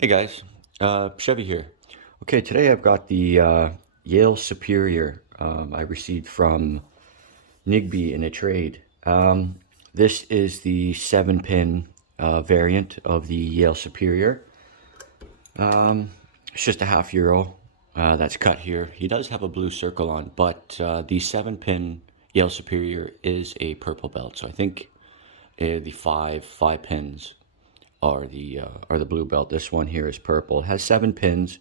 Hey guys, Chevy here. Okay, today I've got the Yale Superior I received from Nigby in a trade. This is the 7-pin variant of the Yale Superior. It's just a €0.5 that's cut here. He does have a blue circle on, but the 7-pin Yale Superior is a purple belt, so I think the five pins are the blue belt. This one here is purple. It has 7 pins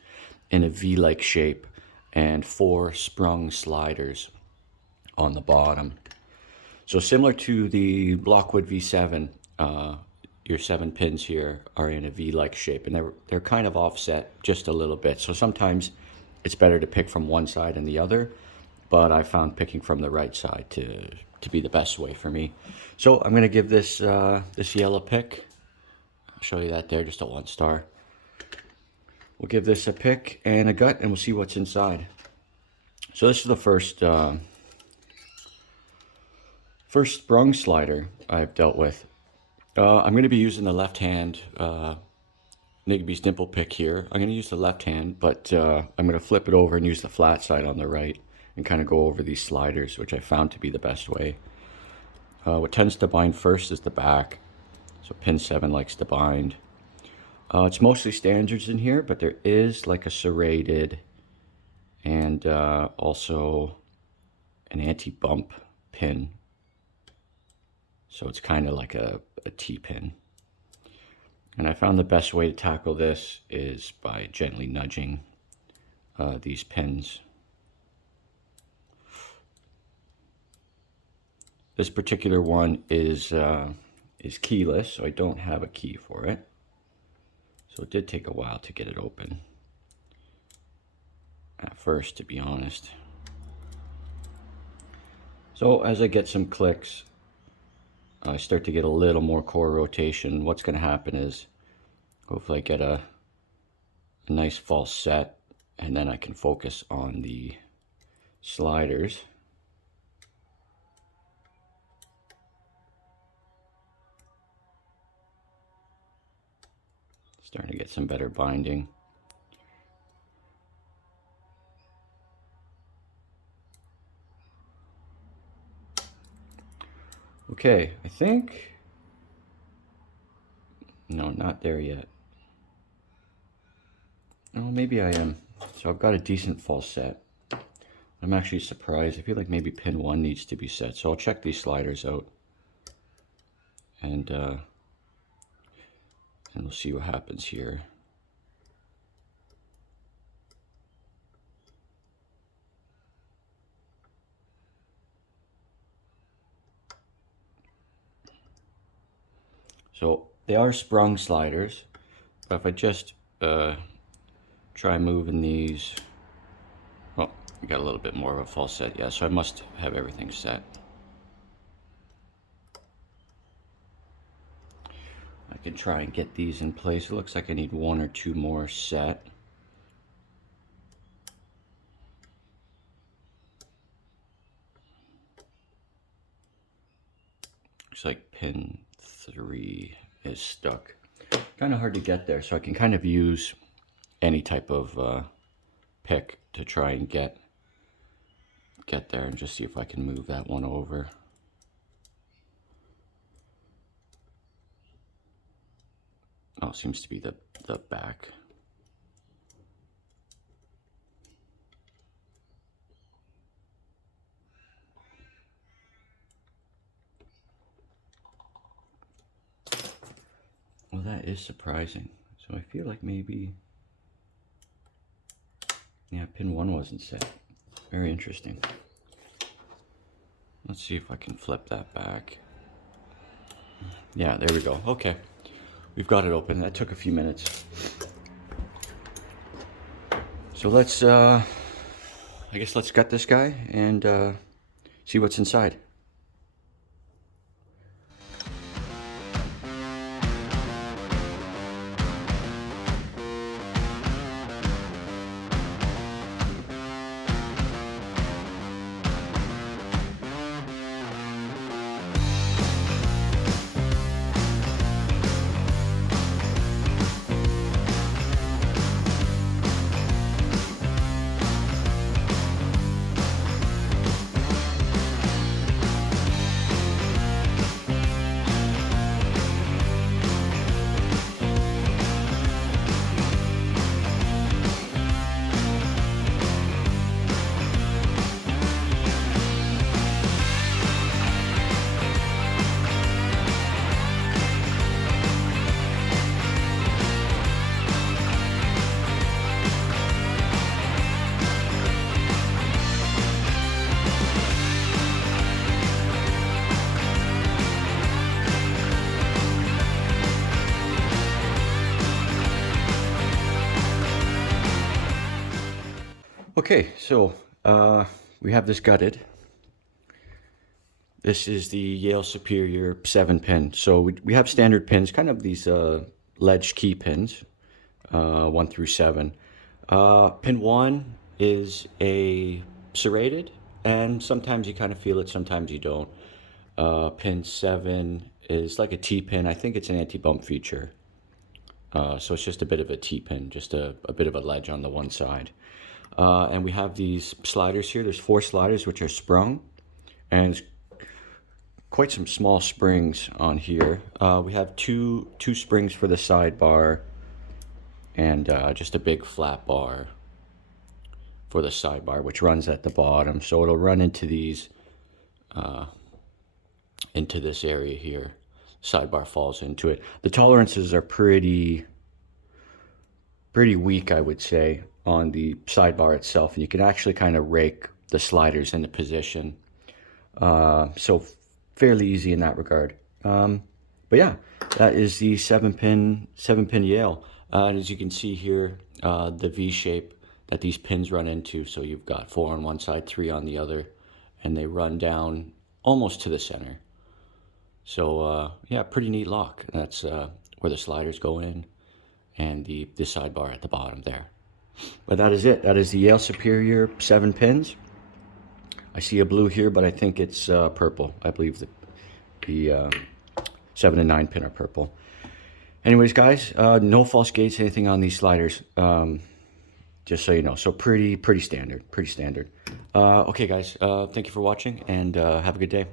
in a V-like shape and 4 sprung sliders on the bottom. So similar to the Blockwood V7, your 7 pins here are in a V-like shape, and they're kind of offset just a little bit. So sometimes it's better to pick from one side and the other, but I found picking from the right side to be the best way for me. So I'm gonna give this this Yale a pick. I'll show you that there, just a 1 star. We'll give this a pick and a gut, and we'll see what's inside. So this is the first sprung slider I've dealt with. I'm going to be using the left hand Nigby's dimple pick here. I'm going to use the left hand, but I'm going to flip it over and use the flat side on the right and kind of go over these sliders, which I found to be the best way. What tends to bind first is the back. So pin 7 likes to bind. It's mostly standards in here, but there is like a serrated and also an anti-bump pin. So it's kind of like a T-pin. And I found the best way to tackle this is by gently nudging these pins. This particular one is keyless, so I don't have a key for it. So it did take a while to get it open at first, to be honest. So as I get some clicks, I start to get a little more core rotation. What's going to happen is hopefully I get a nice false set, and then I can focus on the sliders. Starting to get some better binding. Okay, I think, no, not there yet. Oh, maybe I am. So I've got a decent false set. I'm actually surprised. I feel like maybe pin 1 needs to be set. So I'll check these sliders out. And we'll see what happens here. So they are sprung sliders, but if I just try moving these, well, we got a little bit more of a false set, yeah, so I must have everything set. I can try and get these in place. It looks like I need 1 or 2 more set. Looks like pin 3 is stuck. Kind of hard to get there, so I can kind of use any type of pick to try and get there and just see if I can move that one over. Oh, it seems to be the back. Well, that is surprising. So I feel like maybe, yeah, pin 1 wasn't set. Very interesting. Let's see if I can flip that back. Yeah, there we go. Okay. We've got it open. That took a few minutes. So let's, I guess let's gut this guy and see what's inside. Okay, so we have this gutted. This is the Yale Superior 7 pin. So we have standard pins, kind of these ledge key pins, 1 through 7. Pin 1 is a serrated, and sometimes you kind of feel it, sometimes you don't. Pin 7 is like a T-pin. I think it's an anti-bump feature. So it's just a bit of a T-pin, just a bit of a ledge on the one side. And we have these sliders here. There's 4 sliders which are sprung, and it's quite some small springs on here. We have two springs for the sidebar, and just a big flat bar for the sidebar, which runs at the bottom. So it'll run into these, into this area here. Sidebar falls into it. The tolerances are pretty weak, I would say, on the sidebar itself, and you can actually kind of rake the sliders into position. So fairly easy in that regard. But yeah, that is the 7-pin Yale. And as you can see here, the V shape that these pins run into. So you've got 4 on one side, 3 on the other, and they run down almost to the center. So yeah, pretty neat lock. That's where the sliders go in, and the sidebar at the bottom there. But that is it. That is the Yale Superior 7 pins. I see a blue here, but I think it's purple. I believe the 7 and 9 pin are purple. Anyways, guys, no false gates, anything on these sliders. Just so you know. So pretty standard. Okay, guys, thank you for watching, and have a good day.